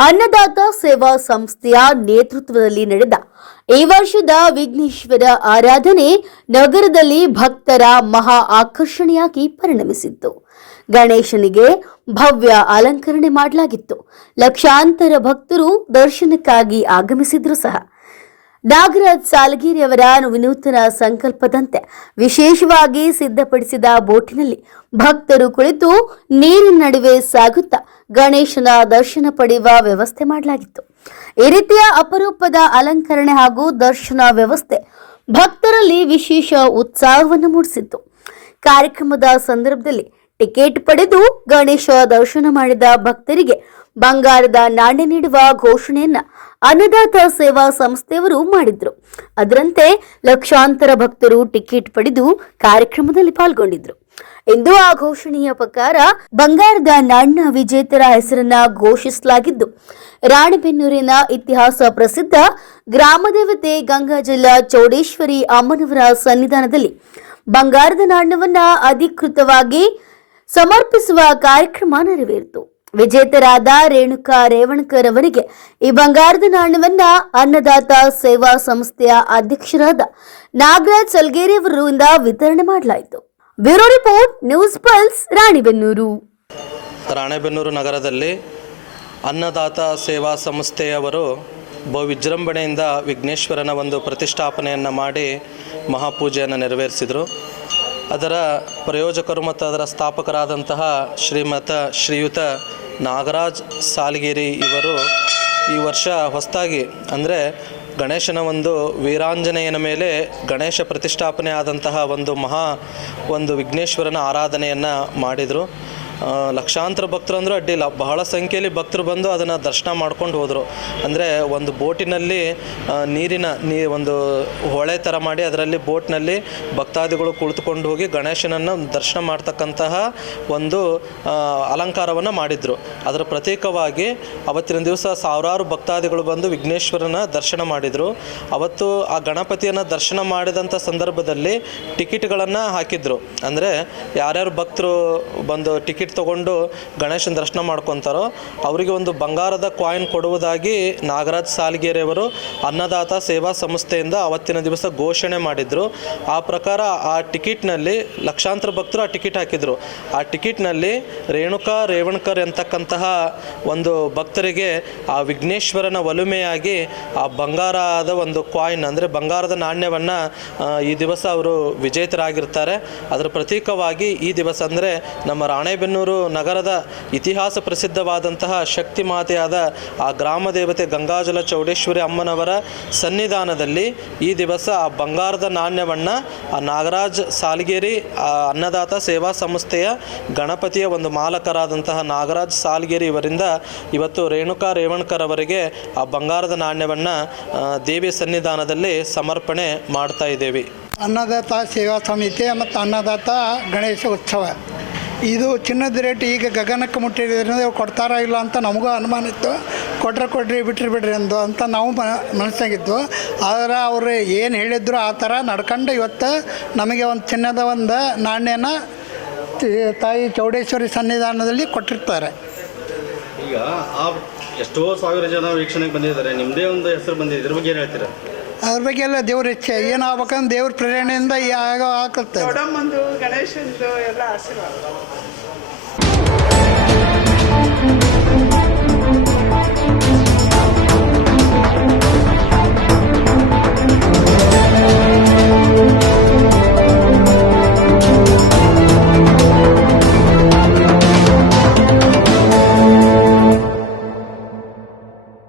ಅನ್ನದಾತ ಸೇವಾ ಸಂಸ್ಥೆಯ ನೇತೃತ್ವದಲ್ಲಿ ನಡೆದ ಈ ವರ್ಷದ ವಿಘ್ನೇಶ್ವರ ಆರಾಧನೆ ನಗರದಲ್ಲಿ ಭಕ್ತರ ಮಹಾ ಆಕರ್ಷಣೆಯಾಗಿ ಪರಿಣಮಿಸಿತ್ತು. ಗಣೇಶನಿಗೆ ಭವ್ಯ ಅಲಂಕರಣೆ ಮಾಡಲಾಗಿತ್ತು. ಲಕ್ಷಾಂತರ ಭಕ್ತರು ದರ್ಶನಕ್ಕಾಗಿ ಆಗಮಿಸಿದ್ರು ಸಹ ನಾಗರಾಜ್ ಸಾಲಗೇರಿ ಅವರ ವಿನೂತನ ಸಂಕಲ್ಪದಂತೆ ವಿಶೇಷವಾಗಿ ಸಿದ್ಧಪಡಿಸಿದ ಬೋಟಿನಲ್ಲಿ ಭಕ್ತರು ಕುಳಿತು ನೀರಿನ ನಡುವೆ ಸಾಗುತ್ತಾ ಗಣೇಶನ ದರ್ಶನ ಪಡೆಯುವ ವ್ಯವಸ್ಥೆ ಮಾಡಲಾಗಿತ್ತು. ಈ ರೀತಿಯ ಅಪರೂಪದ ಅಲಂಕರಣೆ ಹಾಗೂ ದರ್ಶನ ವ್ಯವಸ್ಥೆ ಭಕ್ತರಲ್ಲಿ ವಿಶೇಷ ಉತ್ಸಾಹವನ್ನು ಮೂಡಿಸಿತ್ತು. ಕಾರ್ಯಕ್ರಮದ ಸಂದರ್ಭದಲ್ಲಿ ಟಿಕೆಟ್ ಪಡೆದು ಗಣೇಶ ದರ್ಶನ ಮಾಡಿದ ಭಕ್ತರಿಗೆ ಬಂಗಾರದ ನಾಣ್ಯ ನೀಡುವ ಘೋಷಣೆಯನ್ನ ಅನ್ನದಾತ ಸೇವಾ ಸಂಸ್ಥೆಯವರು ಮಾಡಿದ್ರು. ಅದರಂತೆ ಲಕ್ಷಾಂತರ ಭಕ್ತರು ಟಿಕೆಟ್ ಪಡೆದು ಕಾರ್ಯಕ್ರಮದಲ್ಲಿ ಪಾಲ್ಗೊಂಡಿದ್ರು. ಎಂದು ಆ ಘೋಷಣೆಯ ಪ್ರಕಾರ ಬಂಗಾರದ ನಾಣ್ಯ ವಿಜೇತರ ಹೆಸರನ್ನ ಘೋಷಿಸಲಾಗಿದ್ದು, ರಾಣಿಬೆನ್ನೂರಿನ ಇತಿಹಾಸ ಪ್ರಸಿದ್ಧ ಗ್ರಾಮದೇವತೆ ಗಂಗಾಜಲ ಚೌಡೇಶ್ವರಿ ಅಮ್ಮನವರ ಸನ್ನಿಧಾನದಲ್ಲಿ ಬಂಗಾರದ ನಾಣ್ಯವನ್ನ ಅಧಿಕೃತವಾಗಿ ಸಮರ್ಪಿಸುವ ಕಾರ್ಯಕ್ರಮ ನೆರವೇರಿತು. ವಿಜೇತರಾದ ರೇಣುಕಾ ರೇವಣಕರ್ ಅವರಿಗೆ ಈ ಬಂಗಾರದ ನಾಣ್ಯವನ್ನ ಅನ್ನದಾತ ಸೇವಾ ಸಂಸ್ಥೆಯ ಅಧ್ಯಕ್ಷರಾದ ನಾಗರಾಜ್ ಸಲ್ಗೇರಿ ಅವರಿಂದ ವಿತರಣೆ ಮಾಡಲಾಯಿತು. Bureau report, news pulse, Ranebennur. Ranebennur ನಗರದಲ್ಲಿ ಅನ್ನದಾತ ಸೇವಾ ಸಂಸ್ಥೆಯವರು ಬಹು ವಿಜೃಂಭಣೆಯಿಂದ ವಿಘ್ನೇಶ್ವರನ ಒಂದು ಪ್ರತಿಷ್ಠಾಪನೆಯನ್ನು ಮಾಡಿ ಮಹಾಪೂಜೆಯನ್ನು ನೆರವೇರಿಸಿದರು. ಅದರ ಪ್ರಯೋಜಕರು ಮತ್ತು ಅದರ ಸ್ಥಾಪಕರಾದಂತಹ ಶ್ರೀಮತ ಶ್ರೀಯುತ ನಾಗರಾಜ್ ಸಾಲಗೇರಿ ಇವರು ಈ ವರ್ಷ ಹೊಸದಾಗಿ ಅಂದರೆ ಗಣೇಶನ ಒಂದು ವೀರಾಂಜನೇಯನ ಮೇಲೆ ಗಣೇಶ ಪ್ರತಿಷ್ಠಾಪನೆ ಆದಂತಹ ಒಂದು ಮಹಾ ಒಂದು ವಿಘ್ನೇಶ್ವರನ ಆರಾಧನೆಯನ್ನು ಮಾಡಿದರು. ಲಕ್ಷಾಂತರ ಭಕ್ತರು ಅಂದರೂ ಅಡ್ಡಿಲ್ಲ ಬಹಳ ಸಂಖ್ಯೆಯಲ್ಲಿ ಭಕ್ತರು ಬಂದು ಅದನ್ನು ದರ್ಶನ ಮಾಡ್ಕೊಂಡು ಹೋದರು. ಅಂದರೆ ಒಂದು ಬೋಟಿನಲ್ಲಿ ನೀರಿನ, ನೀ, ಒಂದು ಹೊಳೆ ಥರ ಮಾಡಿ ಅದರಲ್ಲಿ ಬೋಟ್ನಲ್ಲಿ ಭಕ್ತಾದಿಗಳು ಕುಳಿತುಕೊಂಡು ಹೋಗಿ ಗಣೇಶನನ್ನು ದರ್ಶನ ಮಾಡ್ತಕ್ಕಂತಹ ಒಂದು ಅಲಂಕಾರವನ್ನು ಮಾಡಿದರು. ಅದರ ಪ್ರತೀಕವಾಗಿ ಅವತ್ತಿನ ದಿವಸ ಸಾವಿರಾರು ಭಕ್ತಾದಿಗಳು ಬಂದು ವಿಘ್ನೇಶ್ವರನ ದರ್ಶನ ಮಾಡಿದರು. ಅವತ್ತು ಆ ಗಣಪತಿಯನ್ನು ದರ್ಶನ ಮಾಡಿದಂಥ ಸಂದರ್ಭದಲ್ಲಿ ಟಿಕೆಟ್ಗಳನ್ನು ಹಾಕಿದರು. ಅಂದರೆ ಯಾರ್ಯಾರು ಭಕ್ತರು ಬಂದು ಟಿಕೆಟ್ ತೊಗೊಂಡು ಗಣೇಶನ ದರ್ಶನ ಮಾಡ್ಕೊತಾರೋ, ಅವರಿಗೆ ಒಂದು ಬಂಗಾರದ ಕಾಯಿನ್ ಕೊಡುವುದಾಗಿ ನಾಗರಾಜ್ ಸಾಲ್ಗೇರಿಯವರು ಅನ್ನದಾತ ಸೇವಾ ಸಂಸ್ಥೆಯಿಂದ ಅವತ್ತಿನ ದಿವಸ ಘೋಷಣೆ ಮಾಡಿದ್ರು. ಆ ಪ್ರಕಾರ ಆ ಟಿಕೆಟ್ನಲ್ಲಿ ಲಕ್ಷಾಂತರ ಭಕ್ತರು ಆ ಟಿಕೆಟ್ ಹಾಕಿದ್ರು. ಆ ಟಿಕೆಟ್ನಲ್ಲಿ ರೇಣುಕಾ, ರೇವಣ್ಕರ್ ಎಂತಕ್ಕಂತಹ ಒಂದು ಭಕ್ತರಿಗೆ ಆ ವಿಘ್ನೇಶ್ವರನ ಒಲುಮೆಯಾಗಿ ಆ ಬಂಗಾರದ ಒಂದು ಕಾಯಿನ್ ಅಂದರೆ ಬಂಗಾರದ ನಾಣ್ಯವನ್ನು ಈ ದಿವಸ ಅವರು ವಿಜೇತರಾಗಿರ್ತಾರೆ. ಅದರ ಪ್ರತೀಕವಾಗಿ ಈ ದಿವಸ ಅಂದರೆ ನಮ್ಮ ರಾಣೆಬೆನ್ನೂರು ನಗರದ ಇತಿಹಾಸ ಪ್ರಸಿದ್ಧವಾದಂತಹ ಶಕ್ತಿ ಮಾತೆಯಾದ ಆ ಗ್ರಾಮ ದೇವತೆ ಗಂಗಾಜಲ ಚೌಡೇಶ್ವರಿ ಅಮ್ಮನವರ ಸನ್ನಿಧಾನದಲ್ಲಿ ಈ ದಿವಸ ಆ ಬಂಗಾರದ ನಾಣ್ಯವನ್ನು ಆ ನಾಗರಾಜ್ ಸಾಲ್ಗೇರಿ ಅನ್ನದಾತ ಸೇವಾ ಸಂಸ್ಥೆಯ ಗಣಪತಿಯ ಒಂದು ಮಾಲಕರಾದಂತಹ ನಾಗರಾಜ್ ಸಾಲ್ಗೇರಿ ಇವರಿಂದ ಇವತ್ತು ರೇಣುಕಾ ರೇವಣ್ಕರ್ ಅವರಿಗೆ ಆ ಬಂಗಾರದ ನಾಣ್ಯವನ್ನು ದೇವಿ ಸನ್ನಿಧಾನದಲ್ಲಿ ಸಮರ್ಪಣೆ ಮಾಡ್ತಾ ಇದ್ದೇವೆ. ಅನ್ನದಾತ ಸೇವಾ ಸಮಿತಿ ಮತ್ತು ಅನ್ನದಾತ ಗಣೇಶ ಉತ್ಸವ. ಇದು ಚಿನ್ನದ ರೇಟ್ ಈಗ ಗಗನಕ್ಕೆ ಮುಟ್ಟಿರೋದ್ರಿಂದ ಕೊಡ್ತಾರಾ ಇಲ್ಲ ಅಂತ ನಮಗೂ ಅನುಮಾನ ಇತ್ತು. ಕೊಟ್ರೆ ಕೊಡ್ರಿ, ಬಿಟ್ರಿ ಬಿಡ್ರಿ ಎಂದು ಅಂತ ನಾವು ಮನಸ್ಸಾಗಿದ್ದು ಆದರೆ ಅವರು ಏನು ಹೇಳಿದ್ರು ಆ ಥರ ನಡ್ಕೊಂಡು ಇವತ್ತು ನಮಗೆ ಒಂದು ಚಿನ್ನದ ಒಂದು ನಾಣ್ಯನ ತಾಯಿ ಚೌಡೇಶ್ವರಿ ಸನ್ನಿಧಾನದಲ್ಲಿ ಕೊಟ್ಟಿರ್ತಾರೆ. ಈಗ ಎಷ್ಟೋ ಸಾವಿರ ಜನ ವೀಕ್ಷಣೆಗೆ ಬಂದಿದ್ದಾರೆ. ನಿಮ್ಮದೇ ಒಂದು ಹೆಸರು ಬಂದಿದೆ. ಇದ್ರ ಬಗ್ಗೆ ಏನು ಹೇಳ್ತೀರಾ? ಅದ್ರ ಬಗ್ಗೆ ಎಲ್ಲ ದೇವ್ರ ಇಚ್ಛೆ. ಏನು ಆಗ್ಬೇಕಂದ್ರೆ ದೇವ್ರ ಪ್ರೇರಣೆಯಿಂದ ಯಾವ ಹಾಕುತ್ತೆ ಗಣೇಶಂದು ಎಲ್ಲ ಆಶೀರ್ವಾದ.